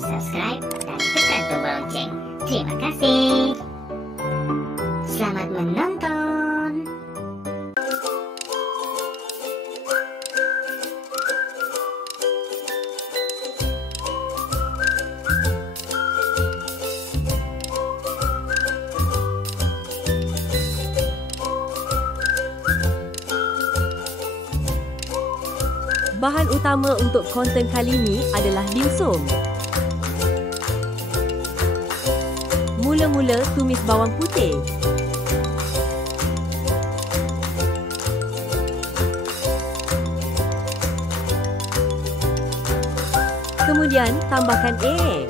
subscribe dan tekan tombol lonceng. Terima kasih. Selamat menonton. Bahan utama untuk konten kali ini adalah dimsum. Mula-mula tumis bawang putih. Kemudian tambahkan air.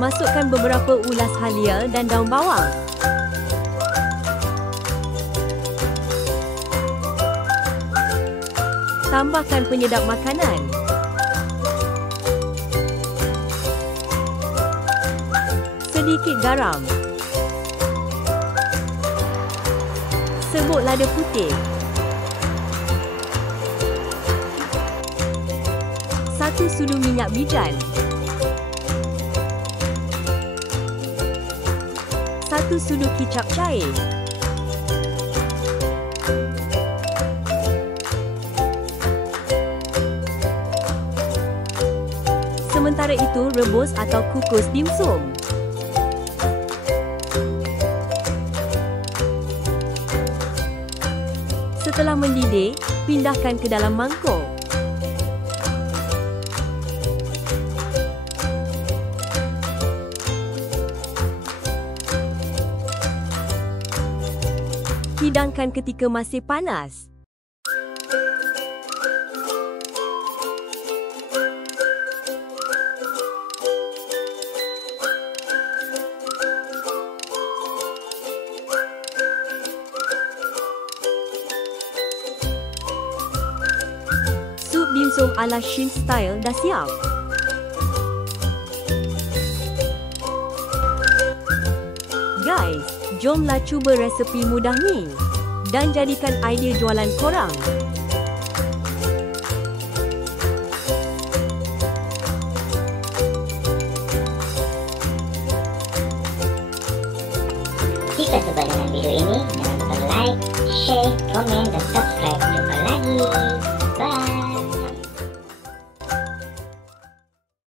Masukkan beberapa ulas halia dan daun bawang. Tambahkan penyedap makanan. Sedikit garam. Serbuk lada putih. 1 sudu minyak bijan. 1 sudu kicap cair. Sementara itu, rebus atau kukus dimsum. Setelah mendidih, pindahkan ke dalam mangkuk. Hidangkan ketika masih panas. Sup dimsum ala Shin style dah siap. Guys, jomlah cuba resepi mudah ni dan jadikan idea jualan korang. Jika suka dengan video ini, jangan lupa like, share, komen dan subscribe.